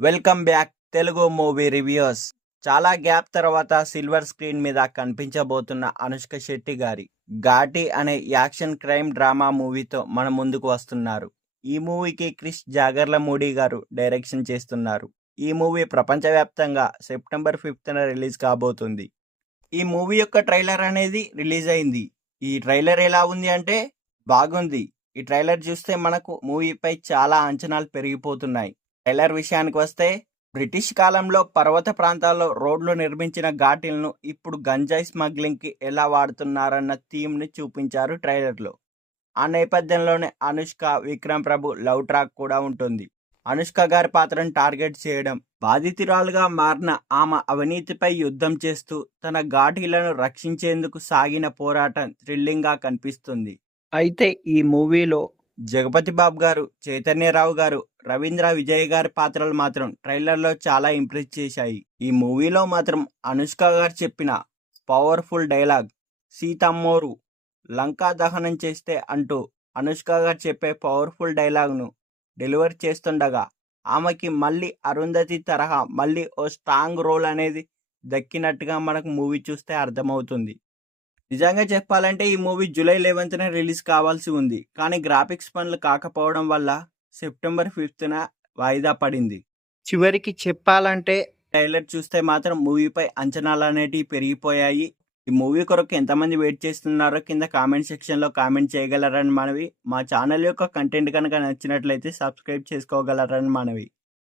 Welcome back Telugu movie reviews. చాలా gap తర్వాత silver screen మీద కనిపించబోతున్న అనుష్క శెట్టి గారి ఘాటి అనే యాక్షన్ క్రైమ్ డ్రామా మూవీతో మన ముందుకు వస్తున్నారు. ఈ మూవీకి క్రిష్ జాగర్లమూడి గారు డైరెక్షన్ చేస్తున్నారు. ఈ మూవీ ప్రపంచవ్యాప్తంగా సెప్టెంబర్ 5న రిలీజ్ కాబోతుంది. ఈ మూవీ యొక్క ట్రైలర్ అనేది రిలీజ్ అయింది. ఈ ట్రైలర్ ఎలా ఉంది అంటే బాగుంది. ఈ ట్రైలర్ చూస్తే మనకు మూవీపై చాలా అంచనాలు పెరిగిపోతున్నాయి. ట్రైలర్ విషయానికి వస్తే బ్రిటిష్ కాలంలో పర్వత ప్రాంతాల్లో రోడ్లు నిర్మించిన ఘాటీలను ఇప్పుడు గంజాయి స్మగ్లింగ్కి ఎలా వాడుతున్నారన్న థీమ్ని చూపించారు ట్రైలర్లో. ఆ నేపథ్యంలోనే అనుష్క, విక్రమ్ ప్రభు లవ్ ట్రాక్ కూడా ఉంటుంది. అనుష్క గారి పాత్రను టార్గెట్ చేయడం, బాధితురాలుగా మారిన ఆమె అవినీతిపై యుద్ధం చేస్తూ తన ఘాటీలను రక్షించేందుకు సాగిన పోరాటం థ్రిల్లింగ్గా కనిపిస్తుంది. అయితే ఈ మూవీలో జగపతి బాబు గారు, చైతన్యరావు గారు, రవీంద్ర విజయ్ గారి పాత్రలు మాత్రం ట్రైలర్లో చాలా ఇంప్రెస్ చేశాయి. ఈ మూవీలో మాత్రం అనుష్క గారు చెప్పిన పవర్ఫుల్ డైలాగ్ సీతమ్మోరు లంకా దహనం చేస్తే అంటూ అనుష్క గారు చెప్పే పవర్ఫుల్ డైలాగ్ను డెలివర్ చేస్తుండగా ఆమెకి మళ్ళీ అరుంధతి తరహా మళ్ళీ ఓ స్ట్రాంగ్ రోల్ అనేది దక్కినట్టుగా మనకు మూవీ చూస్తే అర్థమవుతుంది. నిజంగా చెప్పాలంటే ఈ మూవీ జూలై 11న రిలీజ్ కావాల్సి ఉంది. కానీ గ్రాఫిక్స్ పనులు కాకపోవడం వల్ల సెప్టెంబర్ 5న వాయిదా పడింది. చివరికి చెప్పాలంటే ట్రైలర్ చూస్తే మాత్రం మూవీపై అంచనాలు అనేటివి పెరిగిపోయాయి. ఈ మూవీ కొరకు ఎంతమంది వెయిట్ చేస్తున్నారో కింద కామెంట్ సెక్షన్లో కామెంట్ చేయగలరని మనవి. మా ఛానల్ యొక్క కంటెంట్ కనుక నచ్చినట్లయితే సబ్స్క్రైబ్ చేసుకోగలరని మనవి.